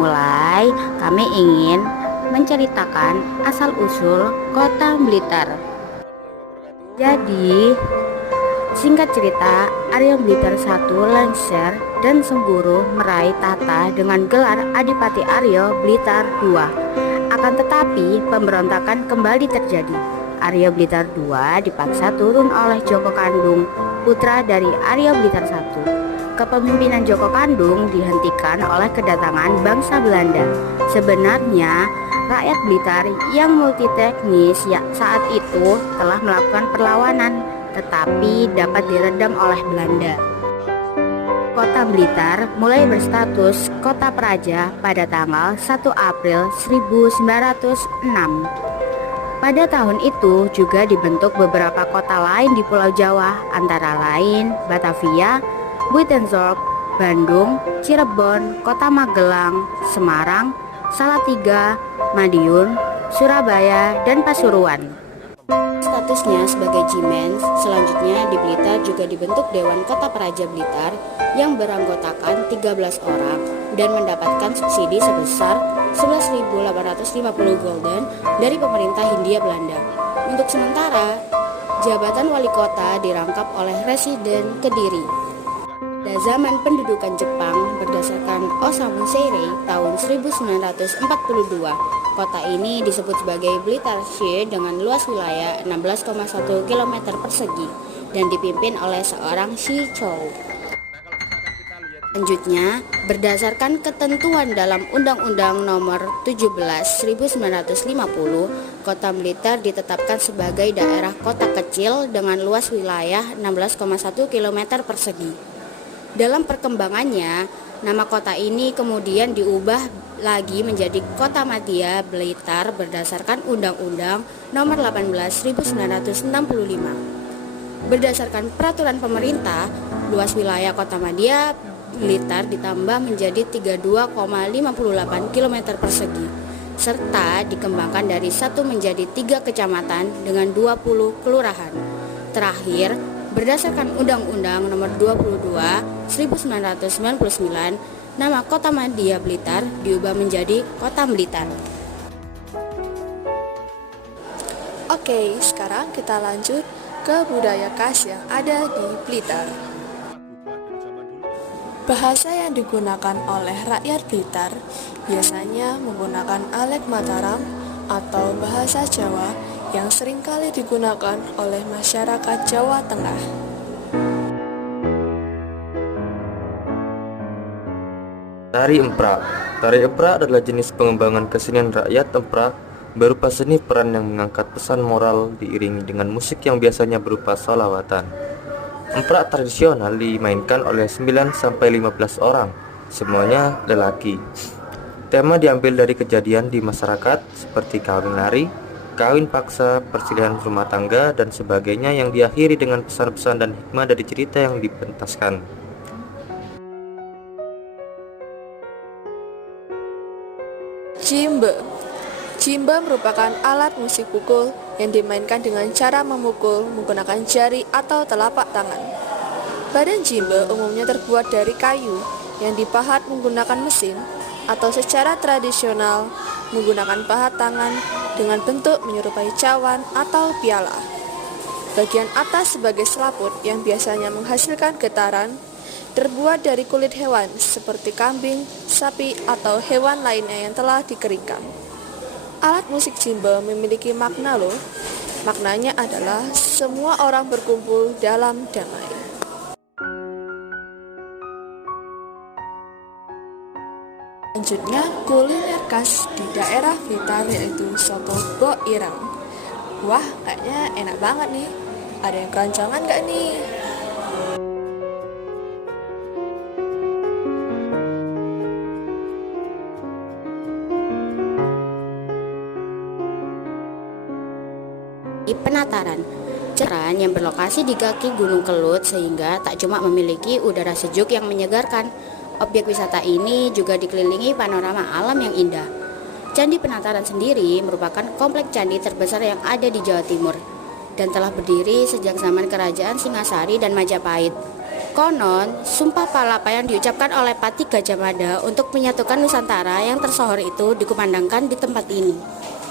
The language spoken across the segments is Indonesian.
Mulai, kami ingin menceritakan asal-usul Kota Blitar. Jadi, singkat cerita, Arya Blitar I lengser dan semburu meraih tahta dengan gelar Adipati Arya Blitar II. Akan tetapi, pemberontakan kembali terjadi. Arya Blitar II dipaksa turun oleh Joko Kandung, putra dari Arya Blitar I. Kepemimpinan Joko Kandung dihentikan oleh kedatangan bangsa Belanda. Sebenarnya, rakyat Blitar yang multiteknis saat itu telah melakukan perlawanan, tetapi dapat diredam oleh Belanda. Kota Blitar mulai berstatus kota praja pada tanggal 1 April 1906. Pada tahun itu juga dibentuk beberapa kota lain di Pulau Jawa, antara lain Batavia, Buitenzorg, Bandung, Cirebon, Kota Magelang, Semarang, Salatiga, Madiun, Surabaya, dan Pasuruan. Statusnya sebagai Jimens, selanjutnya di Blitar juga dibentuk Dewan Kota Praja Blitar yang beranggotakan 13 orang dan mendapatkan subsidi sebesar 11.850 gulden dari pemerintah Hindia Belanda. Untuk sementara, jabatan wali kota dirangkap oleh Residen Kediri. Pada zaman pendudukan Jepang berdasarkan Osamu Seirei tahun 1942, kota ini disebut sebagai Blitar-shi dengan luas wilayah 16,1 km persegi dan dipimpin oleh seorang Shi-chou. Selanjutnya, berdasarkan ketentuan dalam Undang-Undang Nomor 17 1950, Kota Blitar ditetapkan sebagai daerah kota kecil dengan luas wilayah 16,1 km persegi. Dalam perkembangannya, nama kota ini kemudian diubah lagi menjadi Kota Madya Blitar berdasarkan Undang-Undang Nomor 18 1965. Berdasarkan peraturan pemerintah, luas wilayah Kota Madya Blitar ditambah menjadi 32,58 km persegi, serta dikembangkan dari 1 menjadi 3 kecamatan dengan 20 kelurahan. Terakhir, berdasarkan Undang-Undang Nomor 22 1999, nama Kota Madya Blitar diubah menjadi Kota Blitar. Oke, sekarang kita lanjut ke budaya khas yang ada di Blitar. Bahasa yang digunakan oleh rakyat Blitar biasanya menggunakan Alek Mataram atau bahasa Jawa yang seringkali digunakan oleh masyarakat Jawa Tengah. Tari Emprak. Tari Emprak adalah jenis pengembangan kesenian rakyat Emprak berupa seni peran yang mengangkat pesan moral diiringi dengan musik yang biasanya berupa sholawatan. Emprak tradisional dimainkan oleh 9-15 orang, semuanya lelaki. Tema diambil dari kejadian di masyarakat seperti kawin lari, kawin paksa, persilihan rumah tangga, dan sebagainya yang diakhiri dengan pesan-pesan dan hikmah dari cerita yang dipentaskan. Jimbe. Jimbe merupakan alat musik pukul yang dimainkan dengan cara memukul menggunakan jari atau telapak tangan. Badan jimbe umumnya terbuat dari kayu yang dipahat menggunakan mesin atau secara tradisional menggunakan pahat tangan dengan bentuk menyerupai cawan atau piala. Bagian atas sebagai selaput yang biasanya menghasilkan getaran terbuat dari kulit hewan seperti kambing, sapi, atau hewan lainnya yang telah dikeringkan. Alat musik jimbe memiliki makna loh. Maknanya adalah semua orang berkumpul dalam damai. Selanjutnya, kuliner khas di daerah Blitar yaitu soto Bok Ireng. Wah, kayaknya enak banget nih. Ada yang keroncongan gak nih? Penataran yang berlokasi di kaki Gunung Kelut sehingga tak cuma memiliki udara sejuk yang menyegarkan, objek wisata ini juga dikelilingi panorama alam yang indah. Candi Penataran sendiri merupakan kompleks candi terbesar yang ada di Jawa Timur dan telah berdiri sejak zaman Kerajaan Singasari dan Majapahit. Konon, sumpah palapa yang diucapkan oleh Pati Gajah Mada untuk menyatukan Nusantara yang tersohor itu dikumandangkan di tempat ini.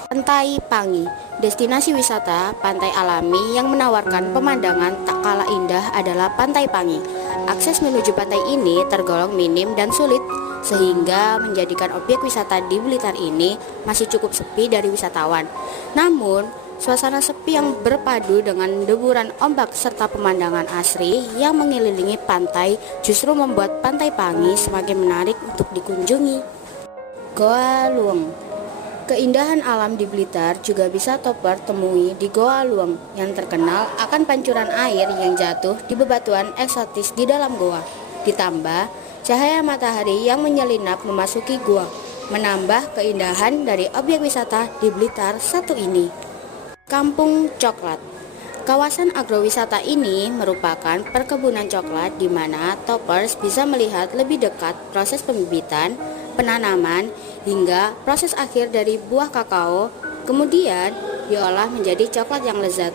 Pantai Pangi, destinasi wisata pantai alami yang menawarkan pemandangan tak kalah indah adalah Pantai Pangi. Akses menuju pantai ini tergolong minim dan sulit, sehingga menjadikan objek wisata di Blitar ini masih cukup sepi dari wisatawan. Namun, suasana sepi yang berpadu dengan deburan ombak serta pemandangan asri yang mengelilingi pantai justru membuat Pantai Pangi semakin menarik untuk dikunjungi. Goa Luweng, keindahan alam di Blitar juga bisa Topper temui di Goa Luweng yang terkenal akan pancuran air yang jatuh di bebatuan eksotis di dalam goa. Ditambah cahaya matahari yang menyelinap memasuki gua, menambah keindahan dari objek wisata di Blitar satu ini. Kampung Coklat. Kawasan agrowisata ini merupakan perkebunan coklat di mana Toppers bisa melihat lebih dekat proses pembibitan, penanaman, hingga proses akhir dari buah kakao, kemudian diolah menjadi coklat yang lezat.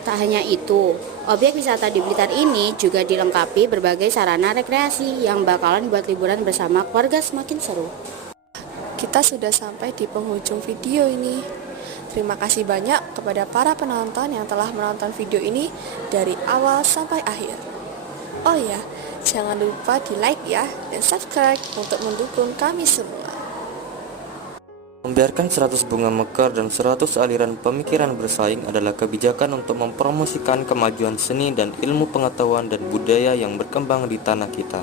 Tak hanya itu, objek wisata di Blitar ini juga dilengkapi berbagai sarana rekreasi yang bakalan buat liburan bersama keluarga semakin seru. Kita sudah sampai di penghujung video ini. Terima kasih banyak kepada para penonton yang telah menonton video ini dari awal sampai akhir. Oh ya, jangan lupa di like ya dan subscribe untuk mendukung kami semua. Membiarkan 100 bunga mekar dan 100 aliran pemikiran bersaing adalah kebijakan untuk mempromosikan kemajuan seni dan ilmu pengetahuan dan budaya yang berkembang di tanah kita.